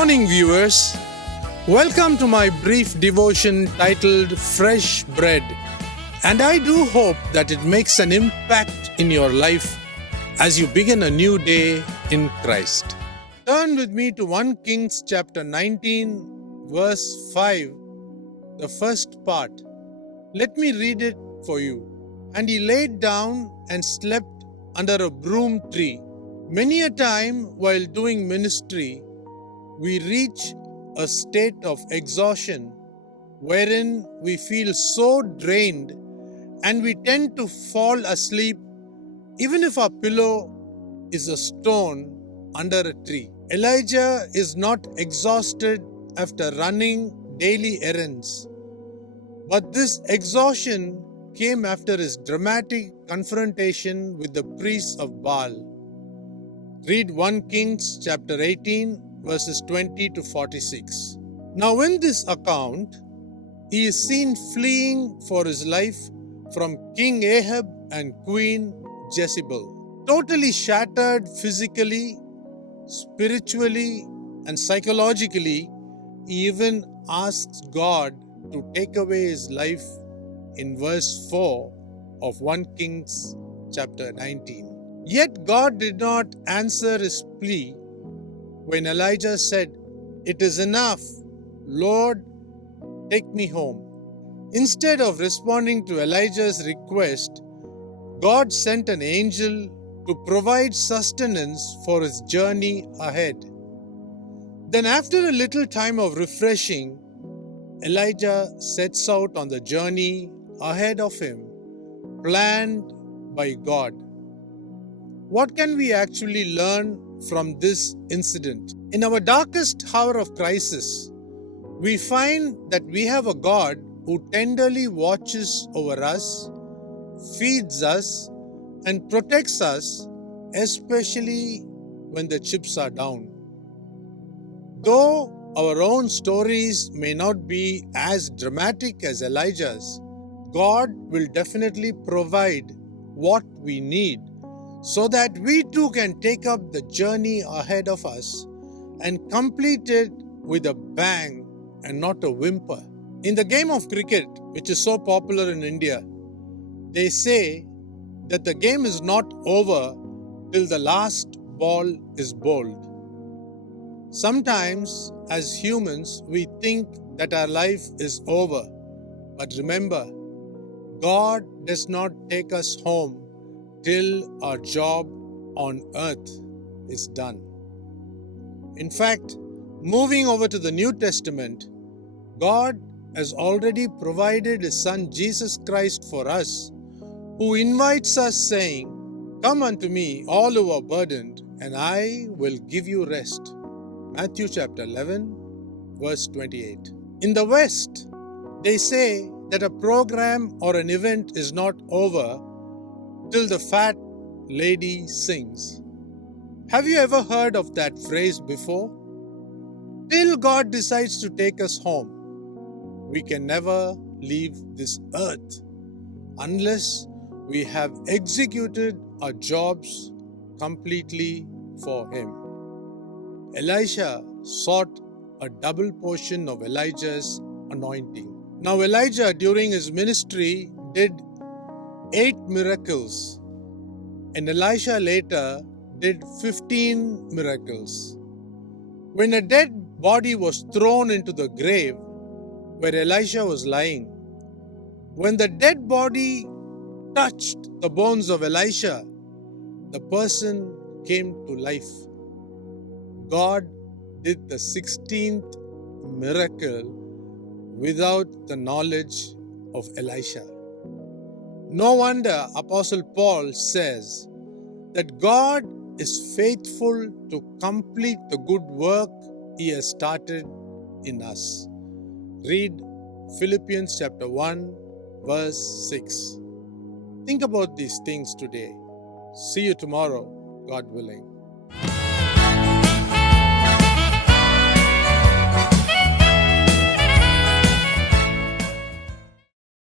morning, viewers. Welcome to my brief devotion titled Fresh Bread. And I do hope that it makes an impact in your life as you begin a new day in Christ. Turn with me to 1 Kings chapter 19, verse 5, the first part. Let me read it for you. And he laid down and slept under a broom tree. Many a time while doing ministry, we reach a state of exhaustion wherein we feel so drained and we tend to fall asleep even if our pillow is a stone under a tree. Elijah is not exhausted after running daily errands, but this exhaustion came after his dramatic confrontation with the priests of Baal. Read 1 Kings chapter 18 verses 20 to 46. Now in this account, he is seen fleeing for his life from King Ahab and Queen Jezebel. Totally shattered physically, spiritually, and psychologically, he even asks God to take away his life in verse 4 of 1 Kings chapter 19. Yet God did not answer his plea when Elijah said, "It is enough, Lord, take me home." Instead of responding to Elijah's request, God sent an angel to provide sustenance for his journey ahead. Then after a little time of refreshing, Elijah sets out on the journey ahead of him, planned by God. What can we actually learn from this incident? In our darkest hour of crisis, we find that we have a God who tenderly watches over us, feeds us, and protects us, especially when the chips are down. Though our own stories may not be as dramatic as Elijah's, God will definitely provide what we need so that we too can take up the journey ahead of us and complete it with a bang and not a whimper. In the game of cricket, which is so popular in India, they say that the game is not over till the last ball is bowled. Sometimes, as humans, we think that our life is over. But remember, God does not take us home till our job on earth is done. In fact, moving over to the New Testament, God has already provided His Son Jesus Christ for us, who invites us saying, "Come unto me, all who are burdened, and I will give you rest." Matthew chapter 11, verse 28. In the West, they say that a program or an event is not over till the fat lady sings. Have you ever heard of that phrase before? Till God decides to take us home, we can never leave this earth unless we have executed our jobs completely for Him. Elisha sought a double portion of Elijah's anointing. Now Elijah during his ministry did 8 miracles, and Elisha later did 15 miracles. When a dead body was thrown into the grave where Elisha was lying, when the dead body touched the bones of Elisha, the person came to life. God did the 16th miracle without the knowledge of Elisha. No wonder Apostle Paul says that God is faithful to complete the good work He has started in us. Read Philippians chapter 1, verse 6. Think about these things today. See you tomorrow, God willing.